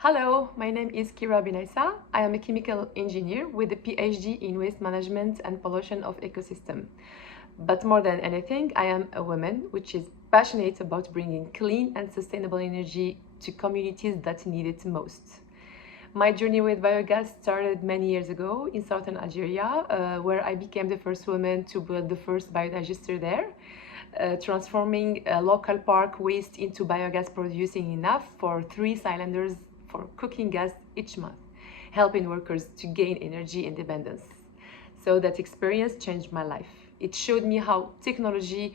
Hello, my name is Kira Binaisa. I am a chemical engineer with a PhD in waste management and pollution of ecosystem. But more than anything, I am a woman which is passionate about bringing clean and sustainable energy to communities that need it most. My journey with biogas started many years ago in southern Algeria, where I became the first woman to build the first biodigester there, transforming a local park waste into biogas, producing enough for 3 cylinders for cooking gas each month, helping workers to gain energy independence. So that experience changed my life. It showed me how technology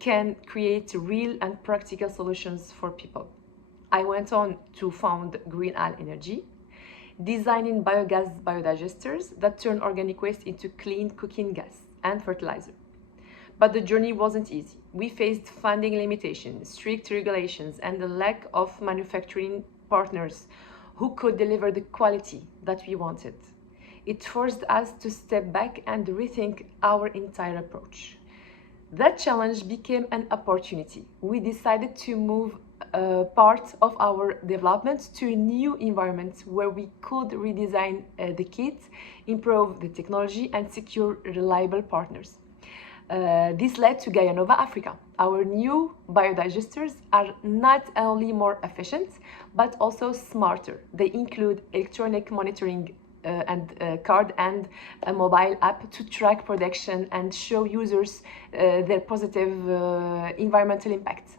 can create real and practical solutions for people. I went on to found Green Al Energy, designing biogas biodigesters that turn organic waste into clean cooking gas and fertilizer. But the journey wasn't easy. We faced funding limitations, strict regulations, and the lack of manufacturing partners who could deliver the quality that we wanted. It forced us to step back and rethink our entire approach. That challenge became an opportunity. We decided to move part of our development to a new environment where we could redesign the kit, improve the technology, and secure reliable partners. This led to GaïaNova Africa. Our new biodigesters are not only more efficient, but also smarter. They include electronic monitoring and card and a mobile app to track production and show users their positive environmental impact.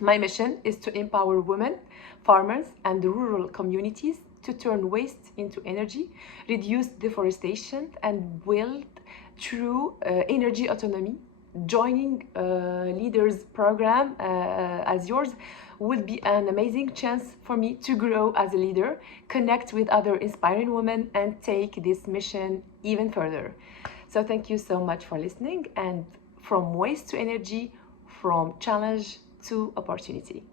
My mission is to empower women, farmers, and rural communities to turn waste into energy, reduce deforestation, and build true energy autonomy. Joining leaders program as yours would be an amazing chance for me to grow as a leader, connect with other inspiring women, and take this mission even further. So thank you so much for listening, and from waste to energy, from challenge to opportunity.